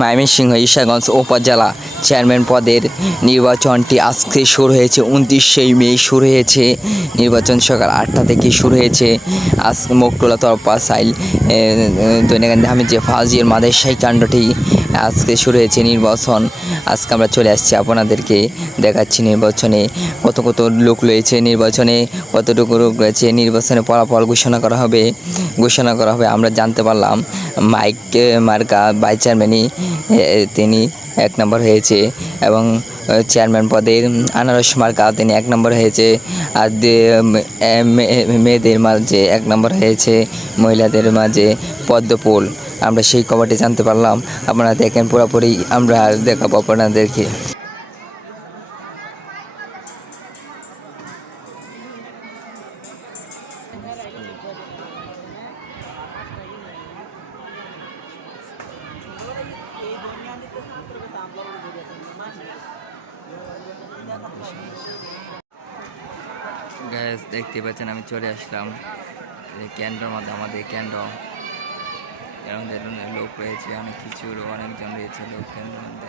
ময়মনসিংহ, ঈশাগঞ্জ উপজেলা চেয়ারম্যান পদের নির্বাচনটি আজকে শুরু হয়েছে, উনত্রিশে মে শুরু হয়েছে। নির্বাচন সকাল আটটা থেকে শুরু হয়েছে। আজ মকটুলা তরফা সাইল দৈনিক হামিদ যে ফাজির মাদেশাই কাণ্ডটি আজকে শুরু হয়েছে নির্বাচন। আজকে আমরা চলে আসছি আপনাদেরকে দেখাচ্ছি নির্বাচনে। কত কত লোক রয়েছে নির্বাচনে কতটুকু লোক রয়েছে নির্বাচনে ফলাফল ঘোষণা করা হবে ঘোষণা করা হবে আমরা জানতে পারলাম। মাইক মার্কা ভাইস চেয়ারম্যানই তিনি এক নম্বর হয়েছে এবং চেয়ারম্যান পদে উম, আনারস মার্কা তিনি এক নম্বর হয়েছে। আর মেয়েদের মাঝে এক নম্বর হয়েছে মহিলাদের মাঝে পদ্মফুল। আমরা সেই খবরটি জানতে পারলাম। আপনারা দেখেন, পুরোপুরি আমরা দেখাবো আপনাদেরকে। দেখতে পাচ্ছেন, আমি চলে আসলাম। কেন্দ্রের মধ্যে আমাদের কেন্দ্র এরকম ধরনের লোক রয়েছে অনেক কিছু অনেকজন রয়েছে লোক কেন্দ্রের মধ্যে